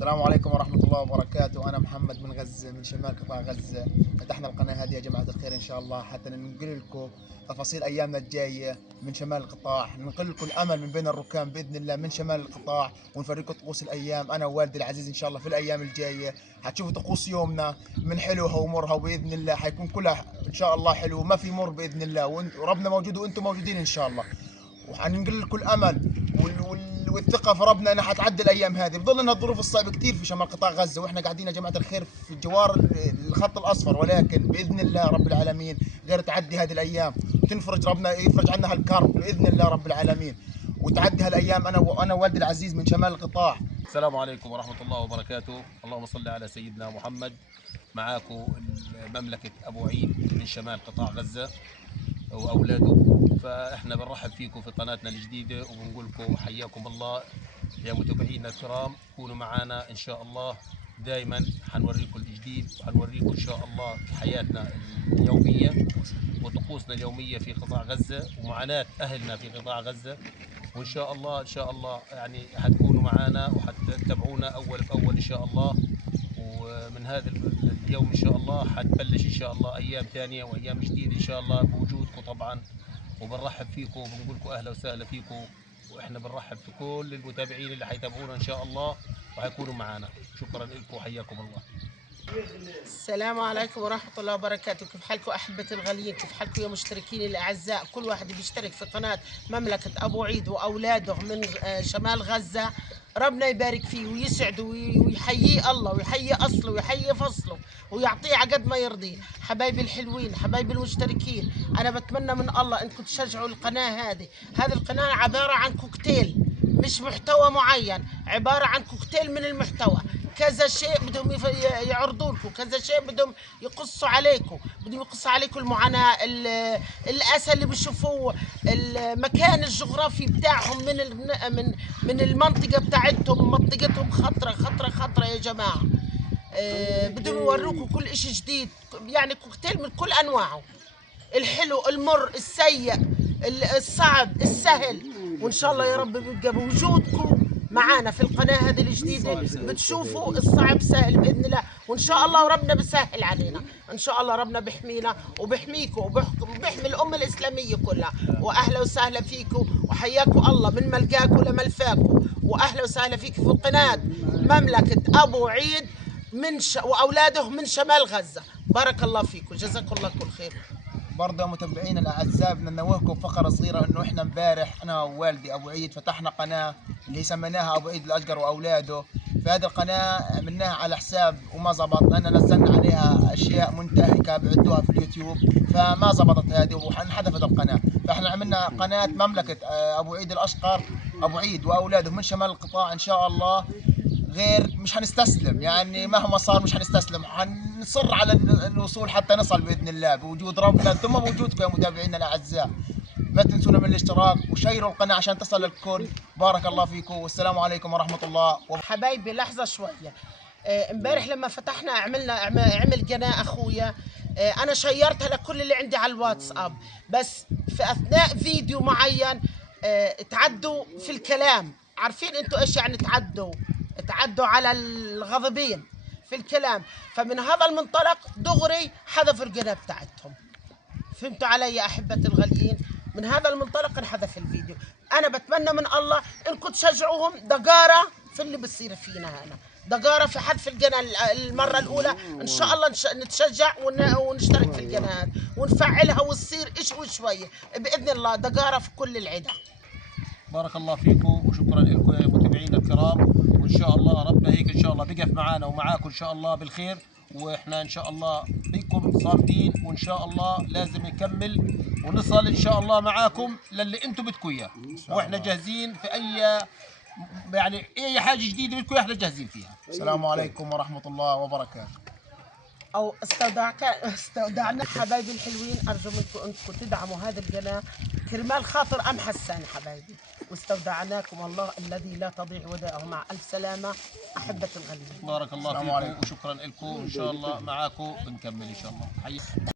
السلام عليكم ورحمة الله وبركاته. أنا محمد من غزة، من شمال قطاع غزة. فتحنا القناة هذه يا جماعة الخير إن شاء الله حتى ننقل لكم تفاصيل أيامنا الجاية من شمال القطاع، ننقل لكم الأمل من بين الركام بإذن الله من شمال القطاع، ونفرجكم طقوس الأيام أنا ووالدي العزيز إن شاء الله في الأيام الجاية. حتشوفوا طقوس يومنا من حلوها ومرها، وبإذن الله حيكون كلها إن شاء الله حلو، ما في مر بإذن الله، وربنا موجود وأنتم موجودين إن شاء الله. وحننقل لكم الأمل والثقه في ربنا انها حتعدي الايام هذه. بظل انها الظروف الصعبه كثير في شمال قطاع غزه، واحنا قاعدين يا جماعه الخير في جوار الخط الاصفر، ولكن باذن الله رب العالمين غير تعدي هذه الايام، تنفرج ربنا يفرج عنا هالكرب باذن الله رب العالمين، وتعدي هالايام انا ووالدي العزيز من شمال القطاع. السلام عليكم ورحمه الله وبركاته. اللهم صل على سيدنا محمد. معاكم مملكه ابو عيد من شمال قطاع غزه واولاده. فاحنا بنرحب فيكم في قناتنا الجديده، وبنقول لكم حياكم الله يا متابعينا الكرام. كونوا معنا ان شاء الله دائما، حنوريكم الجديد وحنوريكم ان شاء الله حياتنا اليوميه وطقوسنا اليوميه في قطاع غزه ومعاناه اهلنا في قطاع غزه. وان شاء الله ان شاء الله يعني حتكونوا معنا وحتتابعونا اول باول ان شاء الله. ومن هذا اليوم ان شاء الله حتبلش ان شاء الله ايام ثانيه وايام جديده ان شاء الله بوجودكم طبعا. وبنرحب فيكم وبنقول لكم اهلا وسهلا فيكم، واحنا بنرحب في كل المتابعين اللي حيتابعونا ان شاء الله وحيكونوا معنا. شكرا لكم وحياكم الله. السلام عليكم ورحمة الله وبركاته. كيف حالكم أحبتي الغاليين؟ كيف حالكم يا مشتركين الأعزاء؟ كل واحد بيشترك في قناة مملكة أبو عيد وأولاده من شمال غزة، ربنا يبارك فيه ويسعده ويحييه الله ويحيي أصله ويحيي فصله ويعطيه على قد ما يرضيه. حبايبي الحلوين، حبايبي المشتركين، أنا بتمنى من الله إنكم تشجعوا القناة هذه. هذه القناة عبارة عن كوكتيل، مش محتوى معين، عبارة عن كوكتيل من المحتوى. كذا شيء بدهم يعرضوا لكم، كذا شيء بدهم يقصوا عليكم، بدهم يقصوا عليكم المعاناة، الأسى اللي بيشوفوه، المكان الجغرافي بتاعهم من المنطقة بتاعتهم. منطقتهم خطرة خطرة خطرة يا جماعة. بدهم يوروكم كل إشي جديد، يعني كوكتيل من كل أنواعه، الحلو المر السيء الصعب السهل. وإن شاء الله يا رب بيبقى بوجودكم معانا في القناة هذه الجديدة بتشوفوا الصعب سهل بإذن الله. وإن شاء الله ربنا بيسهل علينا إن شاء الله. ربنا بيحمينا وبيحميكم وبيحمي الأمة الإسلامية كلها. وأهلا وسهلا فيكم وحياكم الله من ملقاكم لملفاكم. وأهلا وسهلا فيكم في قناة مملكة أبو عيد وأولاده من شمال غزة. بارك الله فيكم، جزاكم الله كل خير. برضه متابعينا الاعزاء بدنا ننوهكم فقره صغيره، انه احنا امبارح انا ووالدي ابو عيد فتحنا قناه اللي سميناها ابو عيد الاصغر واولاده. فهذه القناه عملناها على حساب وما زبط، لان نزلنا عليها اشياء منتهكه بعدوها في اليوتيوب فما زبطت هذه وانحذفت القناه. فاحنا عملنا قناه مملكه ابو عيد الاصغر، ابو عيد واولاده من شمال القطاع ان شاء الله. غير مش هنستسلم، يعني مهما صار مش هنستسلم، هنصر على الوصول حتى نصل باذن الله بوجود ربنا ثم بوجودكم يا متابعينا الاعزاء. ما تنسونا من الاشتراك وشيروا القناه عشان تصل للكل. بارك الله فيكم والسلام عليكم ورحمه الله حبايبي لحظه شويه. امبارح لما فتحنا عمل قناه اخويا، انا شيرتها لكل اللي عندي على الواتساب، بس في اثناء فيديو معين تعدوا في الكلام. عارفين انتوا ايش يعني تعدوا على الغضبين في الكلام. فمن هذا المنطلق دغري حذفوا القناه بتاعتهم. فهمتوا علي يا احبتي الغاليين؟ من هذا المنطلق انحذف الفيديو. انا بتمنى من الله انكم تشجعوهم دقاره في اللي بصير فينا هنا، دقاره في حذف القناه المره الاولى. ان شاء الله نتشجع ونشترك في القناه ونفعلها وتصير شويه باذن الله، دقاره في كل العدا. بارك الله فيكم وشكرا لكم يا متابعينا الكرام. وان شاء الله ربنا هيك ان شاء الله بيقف معنا ومعاكم ان شاء الله بالخير. واحنا ان شاء الله بكم صامدين، وان شاء الله لازم نكمل ونصل ان شاء الله معاكم للي انتم بدكم اياه. واحنا جاهزين في اي حاجه جديده بدكم احنا جاهزين فيها. السلام عليكم ورحمه الله وبركاته. او استودعنا حبايبي الحلوين، ارجو منكم انكم تدعموا هذه القناه كرمال خاطر ام حسان حبايبي. واستودعناكم الله الذي لا تضيع ودائعه. مع الف سلامه احبتي الغاليين. بارك الله فيكم وشكرا لكم، وان شاء الله معاكم بنكمل ان شاء الله.